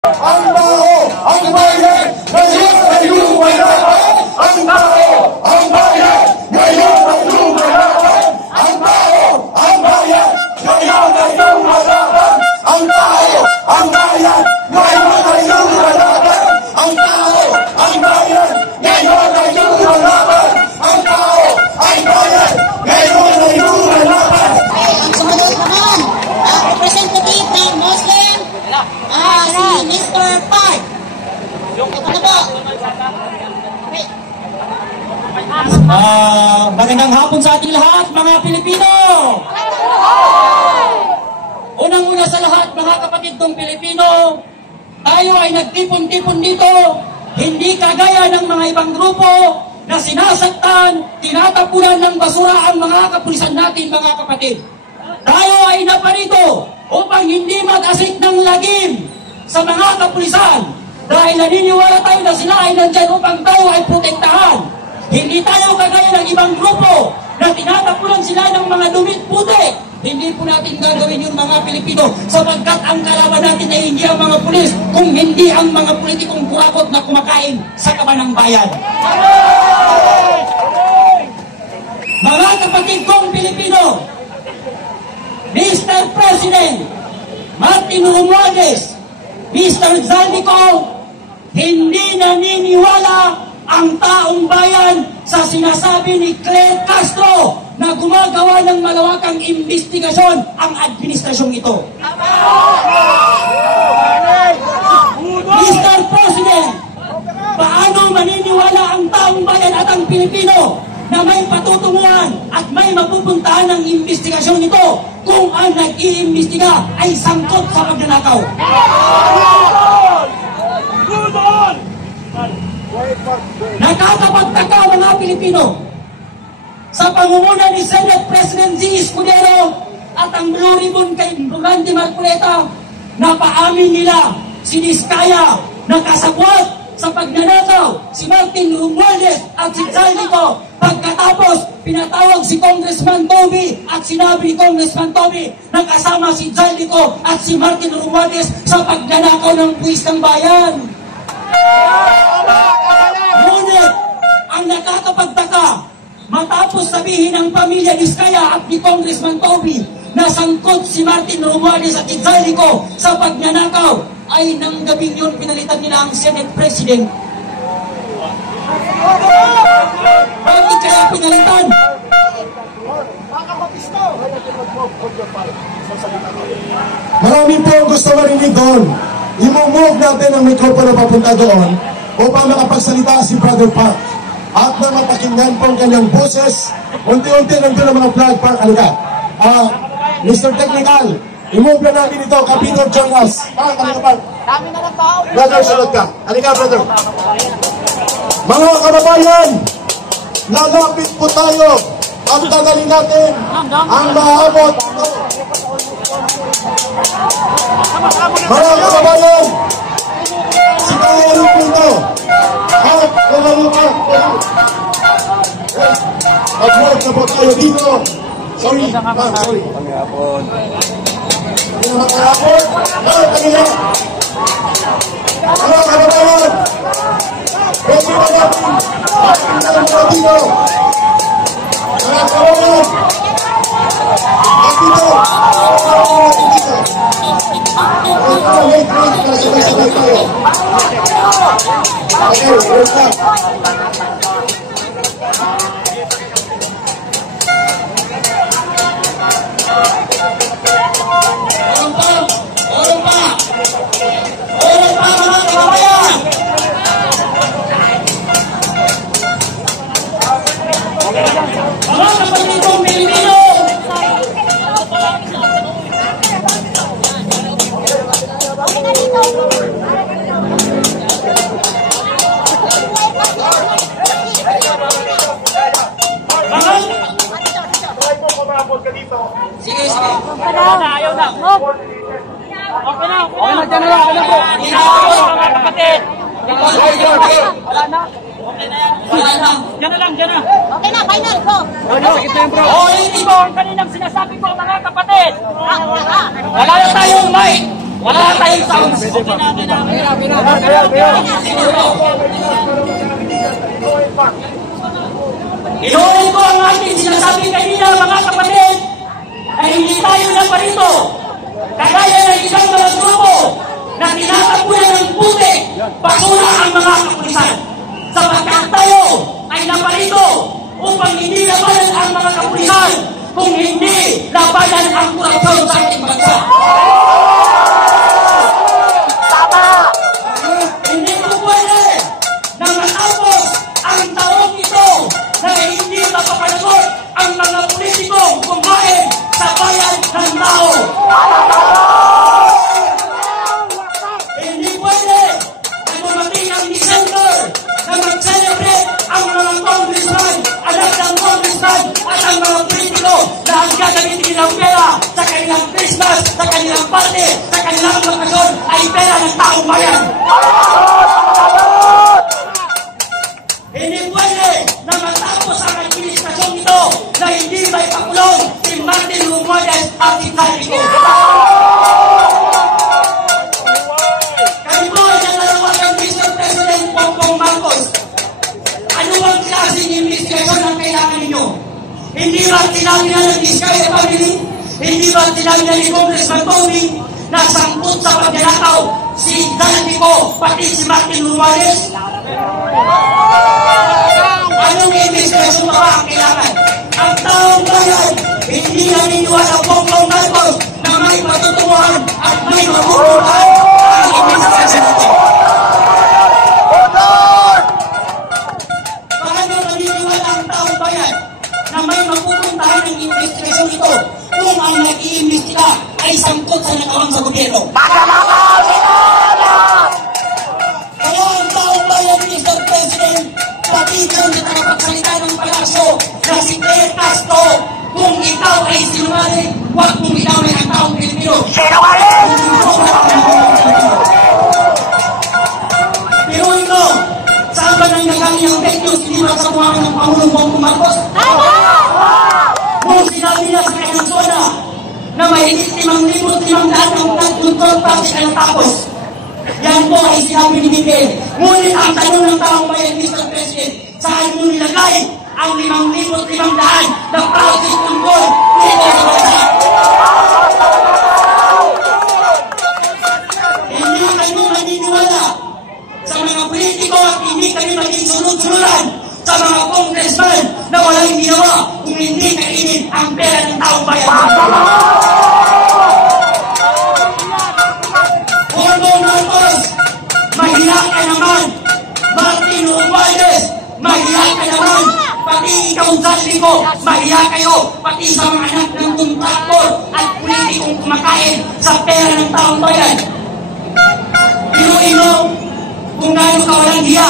Ang tao, ang bayan, ngayon ay lumalaban! Ang tao, ang bayan, ngayon ay lumalaban! Ang tao, ang bayan, ngayon ay lumalaban! Ang tao, ang bayan, ngayon ay lumalaban! Ang tao, ang bayan, ngayon ay lumalaban! Ang tao, ang bayan, ngayon ay lumalaban! Ang sumunod naman, representative ng Muslim, si Mr. Park. Ito na po. Magandang hapon sa ating lahat, mga Pilipino! Unang-una sa lahat, mga kapatid kong Pilipino, tayo ay nagtipon-tipon dito, hindi kagaya ng mga ibang grupo na sinasaktan, tinatapunan ng basura ang mga kapulisan natin, mga kapatid. Tayo ay naparito upang hindi mag-asik ng lagim sa mga kapulisan dahil naniniwala tayo na sila ay nandyan upang tayo ay protektahan. Hindi tayo kagaya ng ibang grupo na tinatapunan sila ng mga dumit putik. Hindi po natin gagawin yung mga Pilipino sapagkat ang kalaban natin ay hindi ang mga pulis kung hindi ang mga politikong kurakot na kumakain sa kaban ng bayan. Mga kapatid kong Pilipino, Mr. President Martin Romualdez, Mr. Zaldico, hindi naniniwala ang taong bayan sa sinasabi ni Claire Castro na gumagawa ng malawakang investigasyon ang administrasyong ito. Mr. President, paano maniniwala ang taong bayan at ang Pilipino na may patutunguhan at may mapupuntahan ng investigasyon nito kung ang nag-iimbestiga ay sangkot sa pagnanakaw? Nakakapagtaka, mga Pilipino, sa pangunguna ni Senate President Z. Escudero at ang Blue Ribbon kay Brugante Marcoleta, napaamin nila si Diskaya na kasabwat sa pagnanakaw si Martin Romualdez at si Zaldico. Pagkatapos, pinatawag si Congressman Toby at sinabi ni Congressman Toby na kasama si Zaldico at si Martin Romualdez sa pagnanakaw ng buwis ng bayan. Ngunit, ang nakakapagtaka, matapos sabihin ng pamilya Diskaya at ni Congressman Toby na sangkot si Martin Romualdez at si Zaldico sa pagnanakaw, ay nang gabing yun pinalitan nila ang Senate President. Bakit kaya pinalitan? Marami po ang gusto marinig doon. I-move natin ang mikropono papunta doon upang makapagsalita si Brother Park at na mapakinggan po ang kanyang boses. Unti-unti nandun ang mga flag. Park, alika. Mr. Technical, i-move na natin ito. Kapitol, join us. Park, alika Park. Dami na ng tao. Brother, sunod ka. Alika, brother. Mga kababayan, lalapit po tayo. Ang tagalin natin ang maabot. Mga kababayan, siguro po ito. Mag-work na po tayo dito. Sorry, sorry. Pangihapon. Pangihapon. Pangihapon. Mga kababayan, pwede ba natin pakinggan mo dito? Mga kababayan, dito. Wait, sabay-sabay tayo. Okay, wait lang. Sige, sige. Ayaw na. Okay na, dyan na lang. Mga kapatid. Wala na. Dyan na lang, dyan na. Okay na, final, go. Hindi mo ang kaninang sinasabi ko, mga kapatid. Wala na tayong mic. Wala tayong sound. Okay na. Inuulit ko ang ating sinasabi kanina, mga kapatid, na hindi tayo na parito. Kagaya ng ibang mga grupo na tinatapunan ng putik, basura ang mga kapulisan. Sapagkat tayo ay naparito upang hindi labanan ang mga kapulisan kung hindi labanan ang korupsyon sa ating bansa. Hindi po pwede na matapos ang taong ito na hindi mapapanagot ang mga politikong kumain sa bayan ng tao. Hindi pwede na dumating ang December na mag-celebrate ang mga congressman, anak ng congressman at ang mga politiko na ang gagamitin ng pera sa kanilang Christmas, sa kanilang party, sa kanilang bakasyon ay pera ng taong bayan. Hindi pwede na matapos ang administrasyon ito na hindi may pakulong si Martin Romualdez at si Talico. Kami po ay nananawagan Mr. President Bongbong Marcos. Ano bang klaseng investigasyon ang kailangan ninyo? Hindi ba sinabi na ng Vizcaya family? Hindi ba sinabi na ni Congressman Tony na sangkot sa pagnanakaw si Talico pati si Martin Romualdez? Anong investigasyon pa ba ang kailangan? Ang taong bayan, hindi naniniwala Bongbong Marcos na may patutunguhan at may mapupuntahan ang investigasyon ito. Paano naniniwala ang taong bayan na may mapupuntahan ng investigasyon ito kung ang nag-iimbestiga ay sangkot sa nakawang sa gobyerno? Kaya ang taong bayan, Mr. President, pati dyan na nakapagsalita ng palasyo na si Claire Castro, kung ikaw ay sinungaling, huwag kung ikaw ay ang taong Pilipino. Sinungaling! Pero ito, saan ba nang nagaling ang fake news? Hindi ba sa buwangan ng Pangulong Bongbong Marcos? Nung sinabi niya sa kanyang zona na mahigit 5,500 ang flood control project ay natapos. Yan po ay sinabi ni Miguel. Ngunit ang tanong ng taong bayan, Mr. President, saan mo nilagay ang 5,500 na project control dito sa bansa? Hindi kayo naniniwala sa mga politiko at hindi kayo maging sunod-sunuran sa mga congressman na walang ginawa kung hindi kainin ang pera ng taong bayan. Bongbong Marcos, mahiya ka naman. Martin Romualdez, mahiya ka naman. Pati ikaw, Talico, mahiya kayo. Pati sa mga anak ng kontraktor at politikong kumakain sa pera ng taong bayan. Inuin mo kung gaano ka walang hiya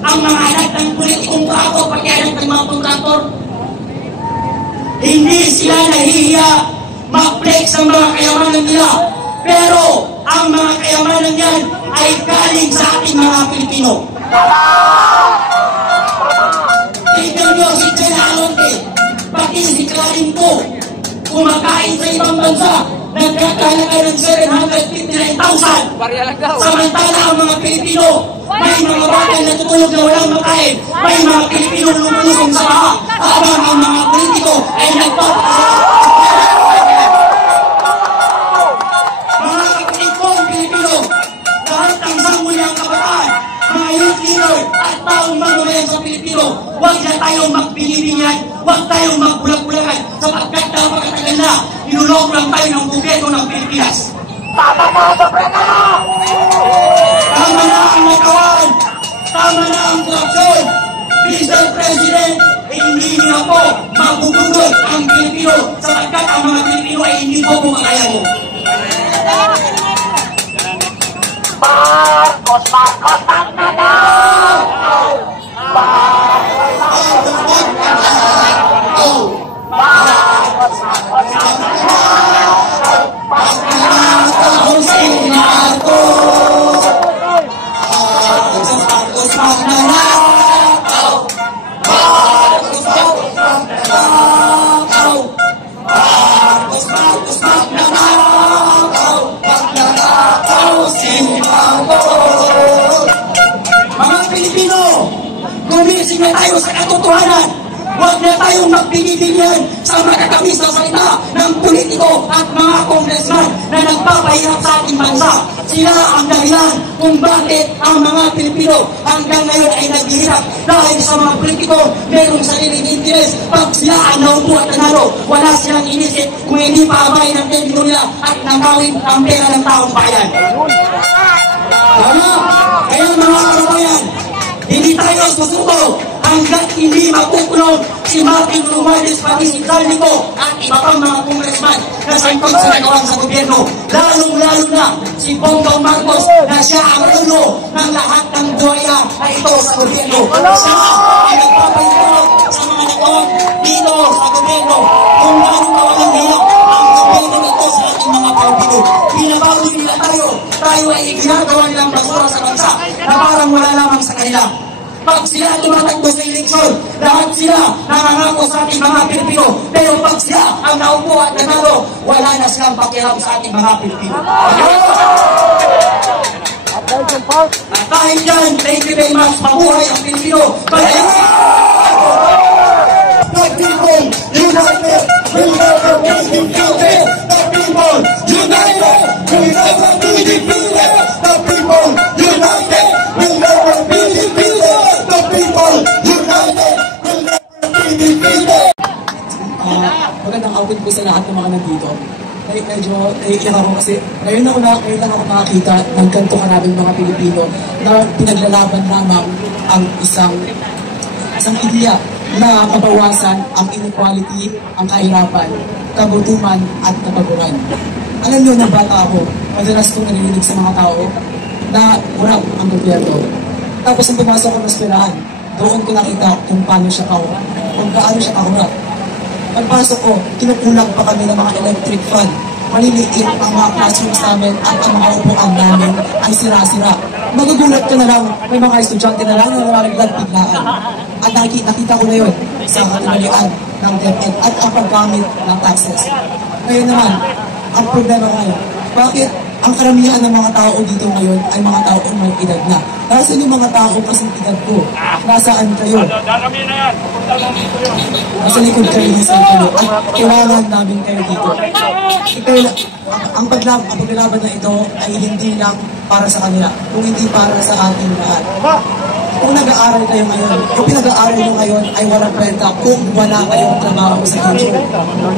ang mga anak ng politikong kontraktor, pati anak ng mga kontraktor. Hindi sila nahihiya mag-flex ang mga kayamanan nila. Pero ang mga kayamanan yan ay galing sa ating mga Pilipino. Tignan nyo si Jenna Alonte, pati si Clarin po, kumakain sa ibang bansa, nagkakalaga ng 759,000. Samantala ang mga Pilipino, may mga batang natutulog na walang makain, may mga Pilipino lumulusong sa baha, habang ang mga politiko ay nagpapakasama. Mga kapatid kong Pilipino, lahat ng sangguniang kabataan, mga youth leader at taong mamamayan sa Pilipino, huwag na tayong magpinibinyan, huwag tayong magbulag-bulagan, sapagkat napakatagal na, inulog lang tayo ng gobyerno ng Pilipinas. Tama na ang nakawan! Tama na ang korupsyon! Mr. President, hindi niyo po magugugod ang Pilipino sapagkat ang mga Pilipino ay hindi po kumakaya mo. Marcos, tama na! Marcos, na tayo sa katotohanan. Huwag na tayong magbinibigyan sa matatamis na salita ng politiko at mga congressman na nagpapahirap sa ating bansa. Sila ang dahilan kung bakit ang mga Pilipino hanggang ngayon ay naghihirap dahil sa mga politiko merong sariling interes. Pag sila ang naupo at nanalo, wala silang inisip kung hindi paabay ng termino nila at nakawin ang pera ng taong bayan. Kaya mga kababayan, hindi tayo susuko hanggang hindi magkukulong si Martin Romualdez pati si Carlico at iba pang mga congressman na sangkot sa nagawang sa gobyerno. Lalong-lalo na si Bongbong Marcos na siya ang ulo ng lahat ng buhaya na ito sa gobyerno. Siya ay nagpapahirap sa mga nagawang dito sa gobyerno kung gaano kawalang hirap ang gobyerno nito sa ating mga Pilipino. Pinabago nila tayo ay ginagawa nilang basura sa bansa na parang wala lamang sa kanila. Pag sila tumatakbo sa eleksyon, lahat sila nangangako sa ating mga Pilipino. Pero pag sila ang naupo at nanalo, wala na silang pakialam sa ating mga Pilipino. At dahil dyan, thank you very much. Mabuhay ang Pilipino. The people united will never be defeated. The people united will never be defeated. The people united will never be defeated. The people united will never be defeated. Magandang output po sa lahat ng mga nandito. Medyo naiiyak ako kasi ngayon lang ako makakita ng ganito karaming mga Pilipino na pinaglalaban lamang ang isang ideya na mabawasan ang inequality, ang kahirapan, kagutuman at kapaguran. Alam niyo, ng bata ako, madalas kong narinig sa mga tao na urap ang gobyerno. Tapos nung pumasok ko ng eskwelahan, doon ko nakita kung paano siya kahurap, kung paano siya kahurap. Pagpasok ko, kinukulang pa kami ng mga electric fan. Maliliit ang mga classrooms namin at ang mga upuan namin ay sira-sira. Magugulat ka na lang, may mga estudyante na lang na narariglag biglaan. At nakita ko na yun sa katunalian ng DepEd at ang paggamit ng taxes. Ngayon naman, ang problema ngayon, bakit ang karamihan ng mga tao dito ngayon ay mga tao may edad na? Nasaan yung mga tao kasing edad ko? Nasaan kayo? Nasa likod kayo ng sarili at kailangan namin kayo dito. Ang paglalaban na ito ay hindi lang para sa kanila, kung hindi para sa ating lahat. Kung nag-aaral kayo ngayon, kung pinag-aaral nyo ngayon ay walang kwenta kung wala kayong trabaho sa future.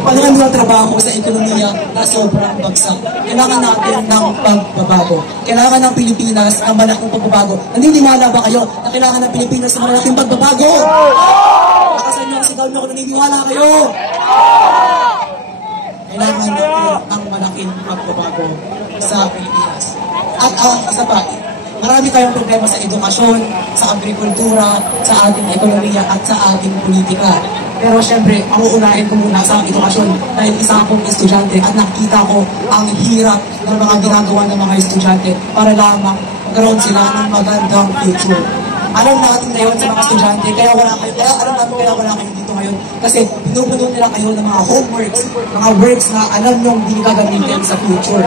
Paano nga trabaho sa ekonomiya na sobrang bagsak? Kailangan natin ng pagbabago. Kailangan ng Pilipinas ng malaking pagbabago. Naniniwala ba kayo na kailangan ng Pilipinas ng malaking pagbabago? Nakasan nyo ang sigaw nyo kung naniniwala kayo. Kailangan natin ng malaking pagbabago sa Pilipinas. At isa pa, marami tayong problema sa edukasyon, sa agrikultura, sa ating ekonomiya at sa ating politika. Pero syempre, ang uunahin ko muna sa edukasyon dahil isa akong estudyante at nakikita ko ang hirap ng mga ginagawa ng mga estudyante para lamang magkaroon sila ng magandang future. Alam natin ngayon sa mga estudyante, alam natin kaya wala kayo dito ngayon kasi pinupuno nila kayo ng mga homeworks, mga works na alam nyo hindi gagamitin sa future.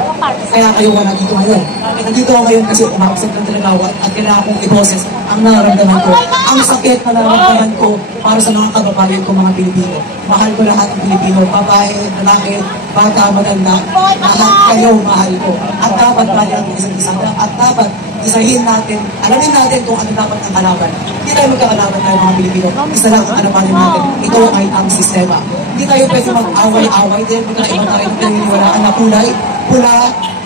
Kaya kayo wala dito ngayon. Nandito ako ngayon kasi umabsent ng talaga at kailangan kong i-process ang nararamdaman ko. Ang sakit na nararamdaman ko para sa mga kababayan ko, mga Pilipino. Mahal ko lahat ng Pilipino, babae, lalaki, bata, maganda. Lahat kayo mahal ko. At dapat mahal natin isa't isa. At dapat isahin natin, alamin natin kung ano dapat ang kalaban. Hindi tayo magkakalaban tayo mga Pilipino. Isa lang ang kalabanin natin. Ito ay ang sistema. Hindi tayo pwede mag-away-away din. Magkaiba tayo ng pininiwalaan na kulay, pula,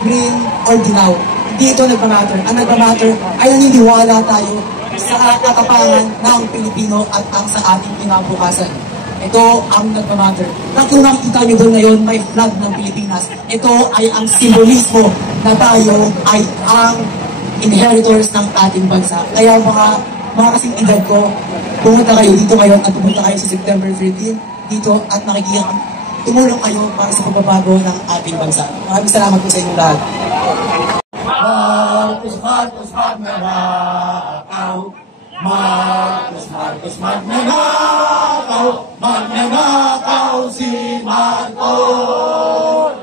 green, or dilaw. Hindi ito nagmamatter. Ang nagmamatter ay naniniwala tayo sa katapangan ng Pilipino at ang sa ating kinabukasan. Ito ang nagmamatter. Kung nakikita nyo doon ngayon, may flag ng Pilipinas. Ito ay ang simbolismo na tayo ay ang inheritors ng ating bansa. Kaya mga kasing edad ko, pumunta kayo dito ngayon at pumunta kayo sa September 13 dito at tumulong kayo para sa pagbabago ng ating bansa. Maraming salamat po sa inyong lahat. Marcos, magnanakaw. Marcos, magnanakaw. Magnanakaw si Marcos.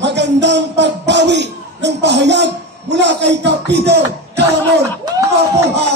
Magandang pagbawi ng pahayag mula kay Kapiter Calamon. Mabuhay!